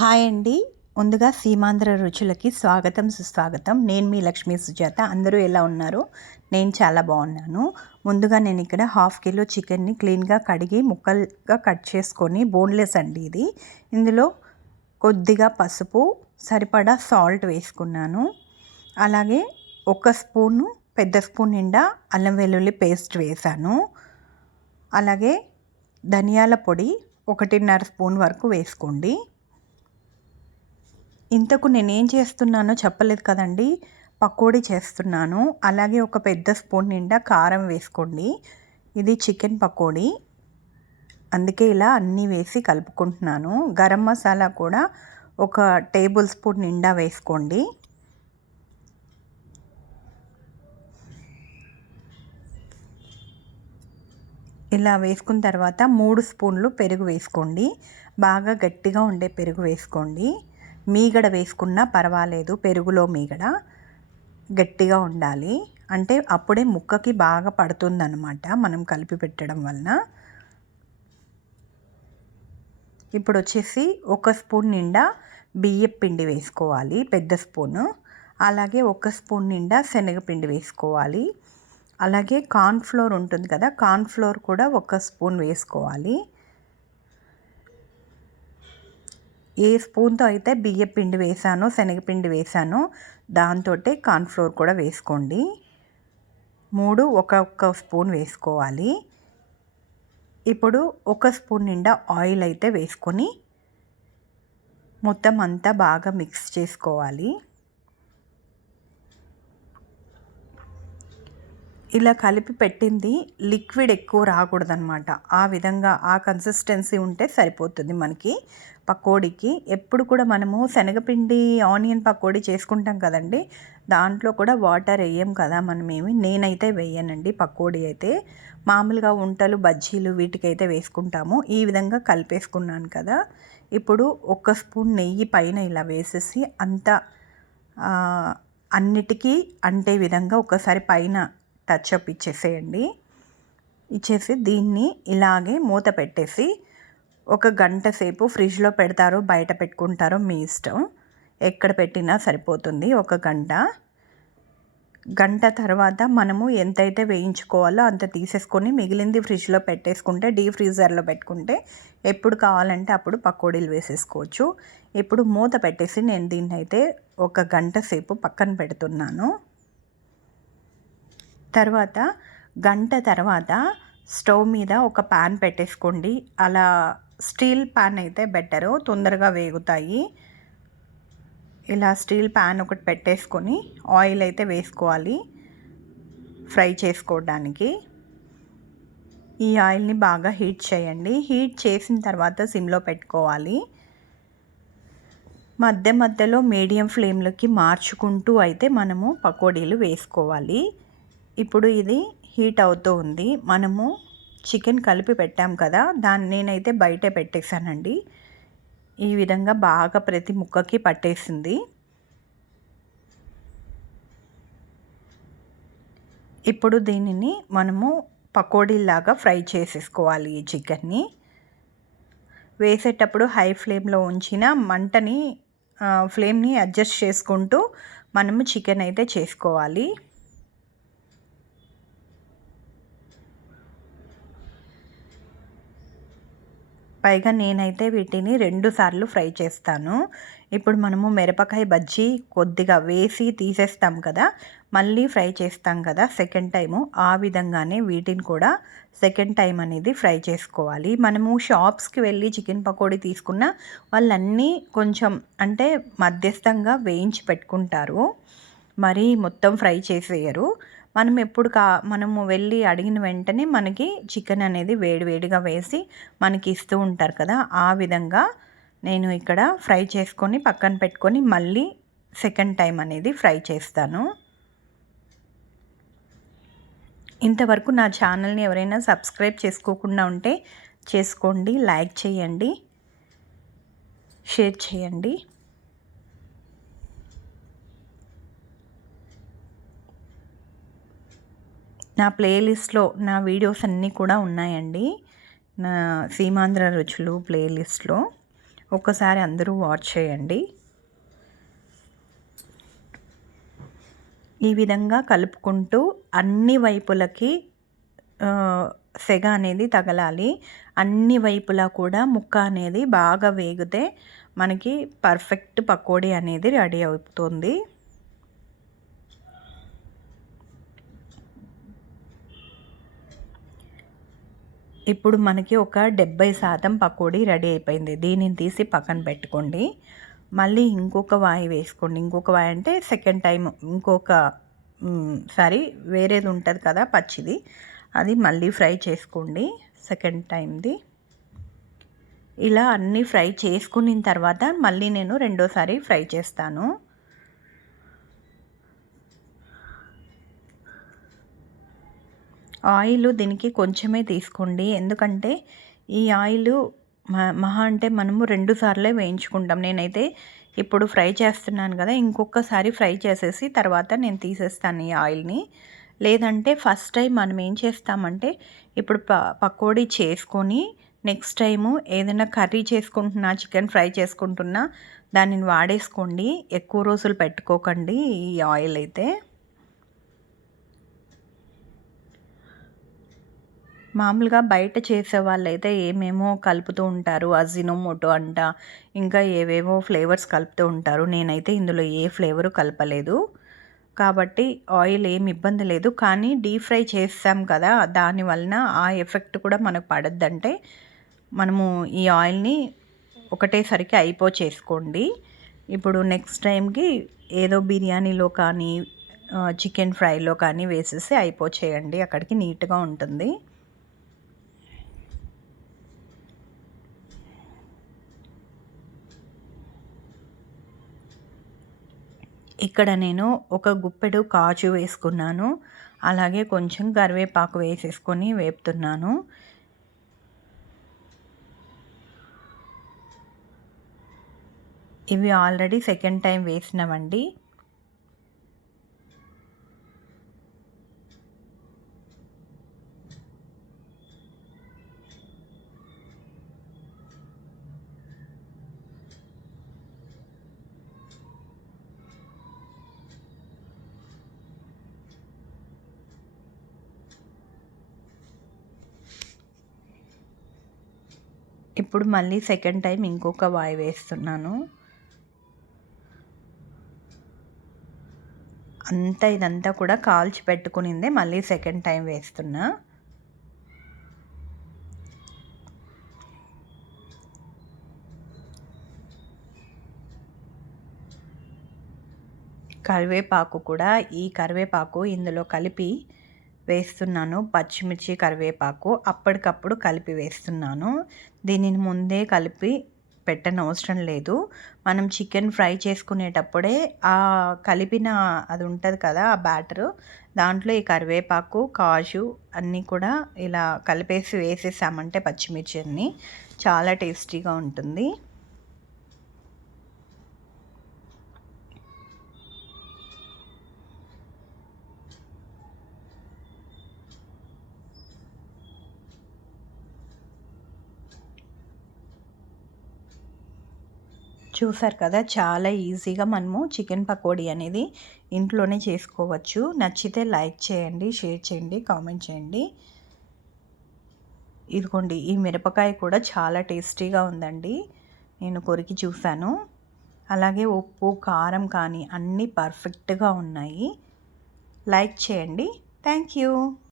Hi అండి. ముందుగా సీమాంధ్ర రుచులకి స్వాగతం, సుస్వాగతం. నేను మీ లక్ష్మీ సుజాత. అందరూ ఎలా ఉన్నారు? నేను చాలా బాగున్నాను. ముందుగా నేను ఇక్కడ 1/2 కిలో చికెన్ని క్లీన్గా కడిగి ముక్కలుగా కట్ చేసుకొని, బోన్లెస్ అండి ఇది. ఇందులో కొద్దిగా పసుపు, సరిపడా సాల్ట్ వేసుకున్నాను. అలాగే ఒక స్పూను, పెద్ద స్పూన్ నిండా అల్లం వెల్లుల్లి పేస్ట్ వేసాను. అలాగే ధనియాల పొడి 1.5 స్పూన్ వరకు వేసుకోండి. ఇంతకు నేనేం చేస్తున్నానో చెప్పలేదు కదండి. పకోడీ చేస్తున్నాను. అలాగే ఒక పెద్ద స్పూన్ నిండా కారం వేసుకోండి. ఇది చికెన్ పకోడీ, అందుకే ఇలా అన్నీ వేసి కలుపుకుంటున్నాను. గరం మసాలా కూడా ఒక టేబుల్ స్పూన్ నిండా వేసుకోండి. ఇలా వేసుకున్న తర్వాత 3 స్పూన్లు పెరుగు వేసుకోండి. బాగా గట్టిగా ఉండే పెరుగు వేసుకోండి. మీగడ వేసుకున్నా పర్వాలేదు. పెరుగులో మీగడ గట్టిగా ఉండాలి, అంటే అప్పుడే ముక్కకి బాగా పడుతుందన్నమాట మనం కలిపి పెట్టడం వలన. ఇప్పుడు వచ్చేసి ఒక స్పూన్ నిండా బియ్యం పిండి వేసుకోవాలి, పెద్ద స్పూను. అలాగే ఒక స్పూన్ నిండా శనగపిండి వేసుకోవాలి. అలాగే కార్న్ఫ్లోర్ ఉంటుంది కదా, కార్న్ఫ్లోర్ కూడా ఒక స్పూన్ వేసుకోవాలి. ఏ స్పూన్తో అయితే బియ్యం పిండి వేసానో, శనగపిండి వేసానో దాంతోటే కార్న్ఫ్లోర్ కూడా వేసుకోండి. 3 ఒక్కొక్క స్పూన్ వేసుకోవాలి. ఇప్పుడు ఒక స్పూన్ నిండా ఆయిల్ అయితే వేసుకొని మొత్తం అంతా బాగా మిక్స్ చేసుకోవాలి. ఇలా కలిపి పెట్టింది లిక్విడ్ ఎక్కువ రాకూడదనమాట. ఆ విధంగా ఆ కన్సిస్టెన్సీ ఉంటే సరిపోతుంది మనకి పకోడీకి. ఎప్పుడు కూడా మనము శనగపిండి ఆనియన్ పకోడీ చేసుకుంటాం కదండి, దాంట్లో కూడా వాటర్ వేయం కదా మనమేమి. నేనైతే వేయనండి పకోడీ అయితే. మామూలుగా ఉంటలు, బజ్జీలు వీటికైతే వేసుకుంటాము. ఈ విధంగా కలిపేసుకున్నాను కదా. ఇప్పుడు ఒక స్పూన్ నెయ్యి పైన ఇలా వేసేసి అంతా అన్నిటికీ అంటే విధంగా ఒకసారి పైన టచ్అప్ ఇచ్చేసేయండి. ఇచ్చేసి దీన్ని ఇలాగే మూత పెట్టేసి ఒక గంట సేపు ఫ్రిడ్జ్లో పెడతారో బయట పెట్టుకుంటారో మీ ఇష్టం. ఎక్కడ పెట్టినా సరిపోతుంది. ఒక గంట తర్వాత మనము ఎంతైతే వేయించుకోవాలో అంత తీసేసుకొని మిగిలింది ఫ్రిడ్జ్లో పెట్టేసుకుంటే, డీప్ ఫ్రీజర్లో పెట్టుకుంటే ఎప్పుడు కావాలంటే అప్పుడు పకోడీలు వేసేసుకోవచ్చు. ఇప్పుడు మూత పెట్టేసి నేను దీన్ని అయితే ఒక గంట సేపు పక్కన పెడుతున్నాను. తర్వాత గంట తర్వాత స్టవ్ మీద ఒక ప్యాన్ పెట్టేసుకోండి. అలా స్టీల్ ప్యాన్ అయితే బెటరు, తొందరగా వేగుతాయి. ఇలా స్టీల్ ప్యాన్ ఒకటి పెట్టేసుకొని ఆయిల్ అయితే వేసుకోవాలి ఫ్రై చేసుకోవడానికి. ఈ ఆయిల్ని బాగా హీట్ చేయండి. హీట్ చేసిన తర్వాత సిమ్లో పెట్టుకోవాలి. మధ్య మధ్యలో మీడియం ఫ్లేమ్లోకి మార్చుకుంటూ అయితే మనము పకోడీలు వేసుకోవాలి. ఇప్పుడు ఇది హీట్ అవుతూ ఉంది. మనము చికెన్ కలిపి పెట్టాం కదా, దాన్ని నేనైతే బయటే పెట్టేశానండి. ఈ విధంగా బాగా ప్రతి ముక్కకి పట్టేసింది. ఇప్పుడు దీనిని మనము పకోడీలాగా ఫ్రై చేసేసుకోవాలి. ఈ చికెన్ని వేసేటప్పుడు హై ఫ్లేమ్లో ఉంచిన ఫ్లేమ్ని అడ్జస్ట్ చేసుకుంటూ మనము చికెన్ అయితే చేసుకోవాలి. పైగా నేనైతే వీటిని 2 సార్లు ఫ్రై చేస్తాను. ఇప్పుడు మనము మిరపకాయ బజ్జీ కొద్దిగా వేసి తీసేస్తాం కదా, మళ్ళీ ఫ్రై చేస్తాం కదా సెకండ్ టైము, ఆ విధంగానే వీటిని కూడా సెకండ్ టైం అనేది ఫ్రై చేసుకోవాలి. మనము షాప్స్కి వెళ్ళి చికెన్ పకోడీ తీసుకున్న వాళ్ళన్నీ కొంచెం అంటే మధ్యస్థంగా వేయించి పెట్టుకుంటారు, మరీ మొత్తం ఫ్రై చేసేయరు. మనము వెళ్ళి అడిగిన వెంటనే మనకి చికెన్ అనేది వేడివేడిగా వేసి మనకి ఇస్తూ ఉంటారు కదా, ఆ విధంగా నేను ఇక్కడ ఫ్రై చేసుకొని పక్కన పెట్టుకొని మళ్ళీ సెకండ్ టైం అనేది ఫ్రై చేస్తాను. ఇంతవరకు నా ఛానల్ని ఎవరైనా సబ్స్క్రైబ్ చేసుకోకుండా ఉంటే చేసుకోండి, లైక్ చేయండి, షేర్ చేయండి. నా ప్లేలిస్ట్లో నా వీడియోస్ అన్నీ కూడా ఉన్నాయండి, నా సీమాంధ్ర రుచులు ప్లేలిస్ట్లో. ఒక్కసారి అందరూ వాచ్ చేయండి. ఈ విధంగా కలుపుకుంటూ అన్ని వైపులకి సెగ అనేది తగలాలి. అన్ని వైపులా కూడా ముక్క అనేది బాగా వేగితే మనకి పర్ఫెక్ట్ పకోడీ అనేది రెడీ అవుతుంది. ఇప్పుడు మనకి ఒక 70% పకోడీ రెడీ అయిపోయింది. దీనిని తీసి పక్కన పెట్టుకోండి. మళ్ళీ ఇంకొక వాయి వేసుకోండి. ఇంకొక వాయి అంటే సెకండ్ టైం ఇంకొక సారీ వేరేది ఉంటుంది కదా పచ్చిది, అది మళ్ళీ ఫ్రై చేసుకోండి సెకండ్ టైంది. ఇలా అన్నీ ఫ్రై చేసుకున్న తర్వాత మళ్ళీ నేను రెండోసారి ఫ్రై చేస్తాను. ఆయిల్ దీనికి కొంచెమే తీసుకోండి, ఎందుకంటే ఈ ఆయిల్ మహా అంటే మనము 2 సార్లే వేయించుకుంటాం. నేనైతే ఇప్పుడు ఫ్రై చేస్తున్నాను కదా, ఇంకొకసారి ఫ్రై చేసేసి తర్వాత నేను తీసేస్తాను ఈ ఆయిల్ని. లేదంటే ఫస్ట్ టైం మనం ఏం చేస్తామంటే ఇప్పుడు పకోడీ చేసుకొని నెక్స్ట్ టైము ఏదైనా కర్రీ చేసుకుంటున్నా, చికెన్ ఫ్రై చేసుకుంటున్నా దానిని వాడేసుకోండి. ఎక్కువ రోజులు పెట్టుకోకండి ఈ ఆయిల్ అయితే. మామూలుగా బయట చేసేవాళ్ళైతే ఏమేమో కలుపుతూ ఉంటారు. అజినోమోటో అంట, ఇంకా ఏవేవో ఫ్లేవర్స్ కలుపుతూ ఉంటారు. నేనైతే ఇందులో ఏ ఫ్లేవరు కలపలేదు. కాబట్టి ఆయిల్ ఏమి ఇబ్బంది లేదు. కానీ డీప్ ఫ్రై చేస్తాం కదా, దానివలన ఆ ఎఫెక్ట్ కూడా మనకు పడద్దంటే మనము ఈ ఆయిల్ని ఒకటేసరికి చేసుకోండి. ఇప్పుడు నెక్స్ట్ టైంకి ఏదో బిర్యానీలో కానీ చికెన్ ఫ్రైలో కానీ వేసేసి చేయండి, అక్కడికి నీట్గా ఉంటుంది. ఇక్కడ నేను ఒక గుప్పెడు కాజు వేసుకున్నాను. అలాగే కొంచెం కరివేపాకు వేసేసుకొని వేపుతున్నాను. ఇవి ఆల్రెడీ సెకండ్ టైం వేసినవండి. ఇప్పుడు మళ్ళీ సెకండ్ టైం ఇంకొక వాయి వేస్తున్నాను. ఇదంతా కూడా కాల్చి పెట్టుకునిందే మళ్ళీ సెకండ్ టైం వేస్తున్నా. కరివేపాకు కూడా, ఈ కరివేపాకు ఇందులో కలిపి వేస్తున్నాను. పచ్చిమిర్చి, కరివేపాకు అప్పటికప్పుడు కలిపి వేస్తున్నాను. దీనిని ముందే కలిపి పెట్టనవసరం లేదు. మనం చికెన్ ఫ్రై చేసుకునేటప్పుడే ఆ కలిపిన అది ఉంటుంది కదా ఆ బ్యాటరు, దాంట్లో ఈ కరివేపాకు, కాజు అన్నీ కూడా ఇలా కలిపేసి వేసేసామంటే పచ్చిమిర్చి అన్నీ చాలా టేస్టీగా ఉంటుంది. చూసారు కదా, చాలా ఈజీగా మనము చికెన్ పకోడీ అనేది ఇంట్లోనే చేసుకోవచ్చు. నచ్చితే లైక్ చేయండి, షేర్ చేయండి, కామెంట్ చేయండి. ఇదిగోండి, ఈ మిరపకాయ కూడా చాలా టేస్టీగా ఉందండి. నేను కొరికి చూశాను. అలాగే ఉప్పు, కారం కానీ అన్నీ పర్ఫెక్ట్గా ఉన్నాయి. లైక్ చేయండి. Thank you.